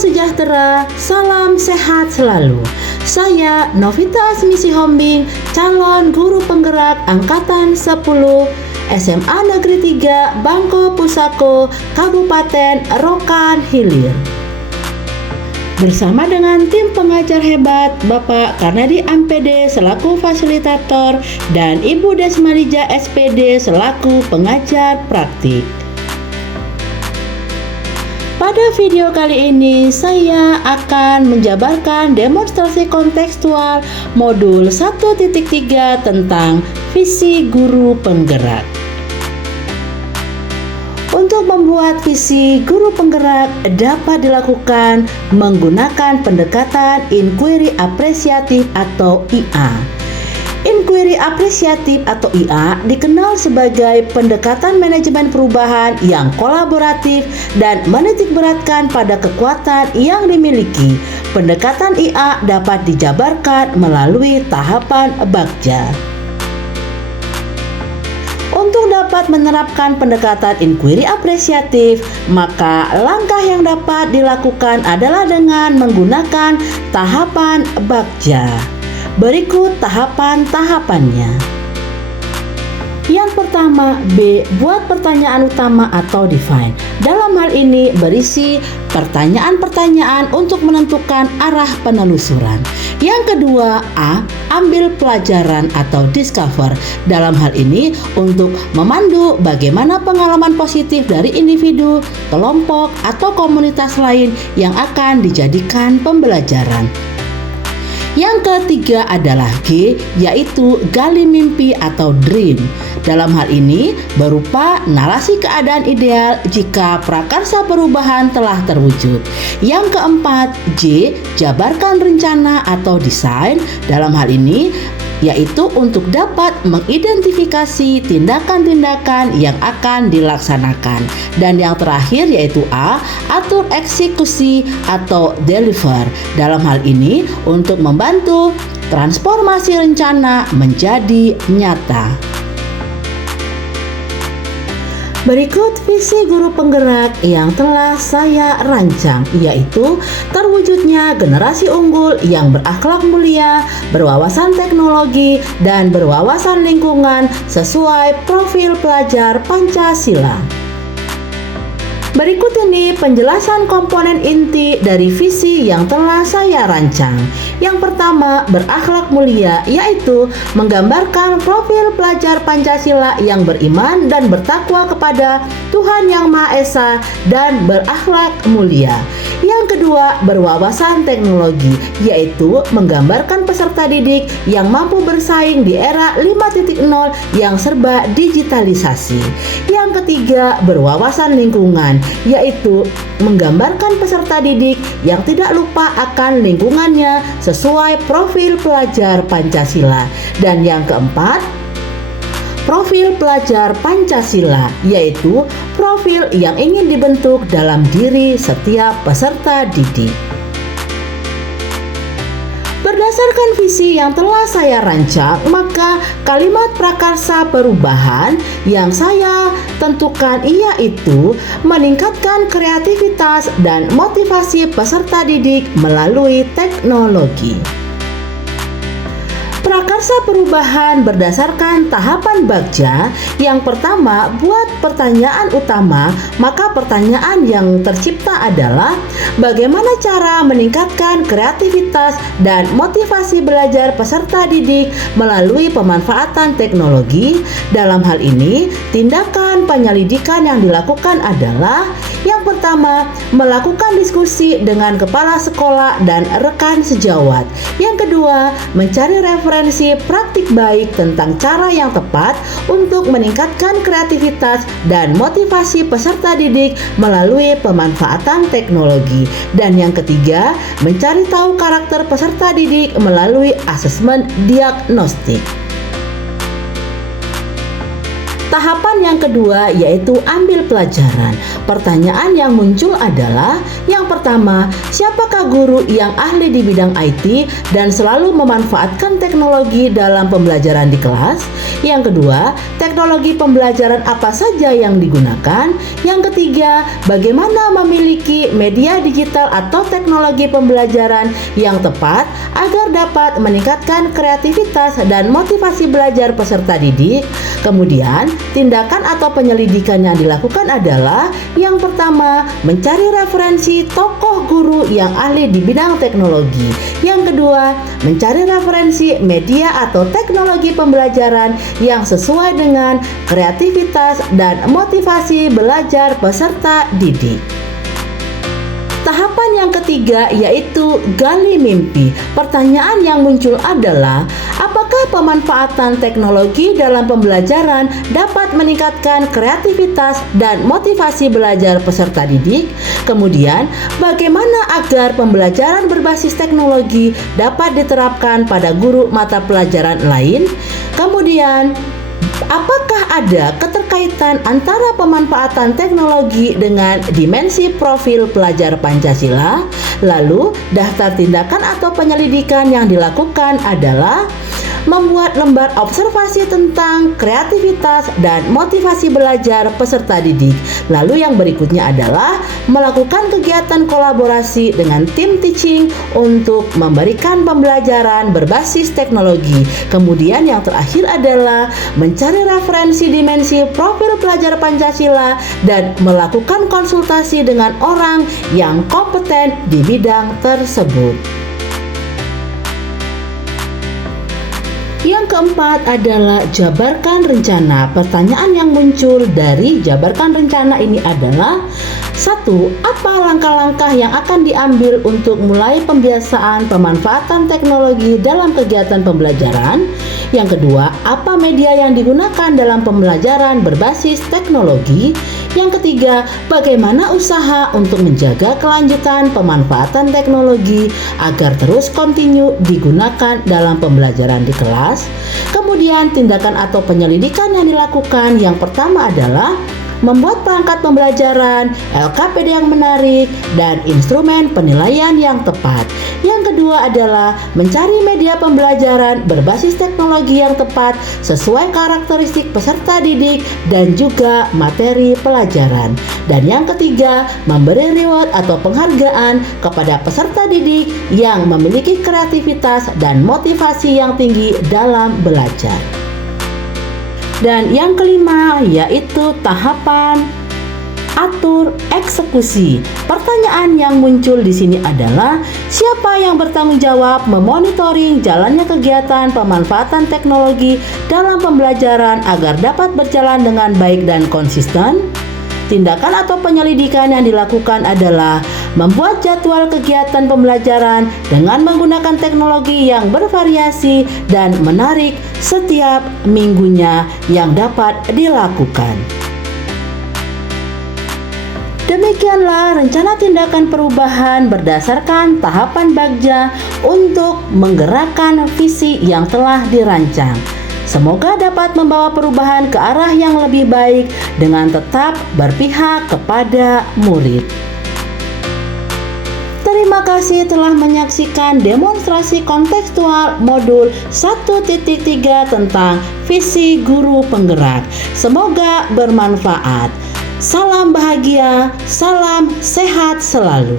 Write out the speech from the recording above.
sejahtera, salam sehat selalu. Saya Novita Asmisi Hombing, calon guru penggerak Angkatan 10 SMA Negeri 3 Bangko Pusako, Kabupaten Rokan Hilir. Bersama dengan tim pengajar hebat Bapak Karnadi Ampede selaku fasilitator dan Ibu Desmalija SPD selaku pengajar praktik. Pada video kali ini saya akan menjabarkan demonstrasi kontekstual modul 1.3 tentang visi guru penggerak. Untuk membuat visi guru penggerak dapat dilakukan menggunakan pendekatan inquiry apresiatif atau IA. Inquiry apresiatif atau IA dikenal sebagai pendekatan manajemen perubahan yang kolaboratif dan menitikberatkan pada kekuatan yang dimiliki. Pendekatan IA dapat dijabarkan melalui tahapan bagja. Untuk dapat menerapkan pendekatan inquiry apresiatif, maka langkah yang dapat dilakukan adalah dengan menggunakan tahapan bagja. Berikut tahapan-tahapannya. Yang pertama, B. Buat pertanyaan utama atau define. Dalam hal ini berisi pertanyaan-pertanyaan untuk menentukan arah penelusuran. Yang kedua, A. Ambil pelajaran atau discover. Dalam hal ini untuk memandu bagaimana pengalaman positif dari individu, kelompok, atau komunitas lain yang akan dijadikan pembelajaran. Yang ketiga adalah G, yaitu gali mimpi atau dream. Dalam hal ini berupa narasi keadaan ideal jika prakarsa perubahan telah terwujud. Yang keempat, J, jabarkan rencana atau desain. Dalam hal ini yaitu untuk dapat mengidentifikasi tindakan-tindakan yang akan dilaksanakan. Dan yang terakhir yaitu A, atur eksekusi atau deliver. Dalam hal ini untuk membantu transformasi rencana menjadi nyata. Berikut visi guru penggerak yang telah saya rancang, yaitu terwujudnya generasi unggul yang berakhlak mulia, berwawasan teknologi, dan berwawasan lingkungan sesuai profil pelajar Pancasila. Berikut ini penjelasan komponen inti dari visi yang telah saya rancang. Yang pertama, berakhlak mulia, yaitu menggambarkan profil pelajar Pancasila yang beriman dan bertakwa kepada Tuhan Yang Maha Esa dan berakhlak mulia. Yang kedua, berwawasan teknologi, yaitu menggambarkan peserta didik yang mampu bersaing di era 5.0 yang serba digitalisasi. Yang ketiga, berwawasan lingkungan, yaitu menggambarkan peserta didik yang tidak lupa akan lingkungannya sesuai profil pelajar Pancasila. Dan yang keempat, profil pelajar Pancasila, yaitu profil yang ingin dibentuk dalam diri setiap peserta didik. Berdasarkan visi yang telah saya rancang, maka kalimat prakarsa perubahan yang saya tentukan yaitu meningkatkan kreativitas dan motivasi peserta didik melalui teknologi. Prakarsa perubahan berdasarkan tahapan bagja. Yang pertama, buat pertanyaan utama, maka pertanyaan yang tercipta adalah bagaimana cara meningkatkan kreativitas dan motivasi belajar peserta didik melalui pemanfaatan teknologi. Dalam hal ini, tindakan penyelidikan yang dilakukan adalah yang pertama, melakukan diskusi dengan kepala sekolah dan rekan sejawat. Yang kedua, mencari referensi praktik baik tentang cara yang tepat untuk meningkatkan kreativitas dan motivasi peserta didik melalui pemanfaatan teknologi. Dan yang ketiga, mencari tahu karakter peserta didik melalui asesmen diagnostik. Tahapan yang kedua yaitu ambil pelajaran. Pertanyaan yang muncul adalah, yang pertama, siapakah guru yang ahli di bidang IT dan selalu memanfaatkan teknologi dalam pembelajaran di kelas? Yang kedua, teknologi pembelajaran apa saja yang digunakan? Yang ketiga, bagaimana memiliki media digital atau teknologi pembelajaran yang tepat agar dapat meningkatkan kreativitas dan motivasi belajar peserta didik? Kemudian, tindakan atau penyelidikan yang dilakukan adalah, yang pertama, mencari referensi tokoh guru yang ahli di bidang teknologi. Yang kedua, mencari referensi media atau teknologi pembelajaran yang sesuai dengan kreativitas dan motivasi belajar peserta didik. Tahapan yang ketiga yaitu gali mimpi. Pertanyaan yang muncul adalah, apakah pemanfaatan teknologi dalam pembelajaran dapat meningkatkan kreativitas dan motivasi belajar peserta didik? Kemudian, bagaimana agar pembelajaran berbasis teknologi dapat diterapkan pada guru mata pelajaran lain? Kemudian, apakah ada keterkaitan antara pemanfaatan teknologi dengan dimensi profil pelajar Pancasila? Lalu, daftar tindakan atau penyelidikan yang dilakukan adalah membuat lembar observasi tentang kreativitas dan motivasi belajar peserta didik. Lalu yang berikutnya adalah melakukan kegiatan kolaborasi dengan tim teaching untuk memberikan pembelajaran berbasis teknologi. Kemudian yang terakhir adalah mencari referensi dimensi profil pelajar Pancasila dan melakukan konsultasi dengan orang yang kompeten di bidang tersebut. Yang keempat adalah jabarkan rencana. Pertanyaan yang muncul dari jabarkan rencana ini adalah, 1. Apa langkah-langkah yang akan diambil untuk mulai pembiasaan pemanfaatan teknologi dalam kegiatan pembelajaran? Yang kedua, apa media yang digunakan dalam pembelajaran berbasis teknologi? Yang ketiga, bagaimana usaha untuk menjaga kelanjutan pemanfaatan teknologi agar terus kontinu digunakan dalam pembelajaran di kelas? Kemudian, tindakan atau penyelidikan yang dilakukan yang pertama adalah membuat perangkat pembelajaran, LKPD yang menarik, dan instrumen penilaian yang tepat. Yang kedua adalah mencari media pembelajaran berbasis teknologi yang tepat sesuai karakteristik peserta didik dan juga materi pelajaran. Dan yang ketiga, memberi reward atau penghargaan kepada peserta didik yang memiliki kreativitas dan motivasi yang tinggi dalam belajar. Dan yang kelima yaitu tahapan atur eksekusi. Pertanyaan yang muncul di sini adalah, siapa yang bertanggung jawab memonitoring jalannya kegiatan pemanfaatan teknologi dalam pembelajaran agar dapat berjalan dengan baik dan konsisten? Tindakan atau penyelidikan yang dilakukan adalah membuat jadwal kegiatan pembelajaran dengan menggunakan teknologi yang bervariasi dan menarik setiap minggunya yang dapat dilakukan. Demikianlah rencana tindakan perubahan berdasarkan tahapan Bagja untuk menggerakkan visi yang telah dirancang. Semoga dapat membawa perubahan ke arah yang lebih baik dengan tetap berpihak kepada murid. Terima kasih telah menyaksikan demonstrasi kontekstual modul 1.3 tentang visi guru penggerak. Semoga bermanfaat. Salam bahagia, salam sehat selalu.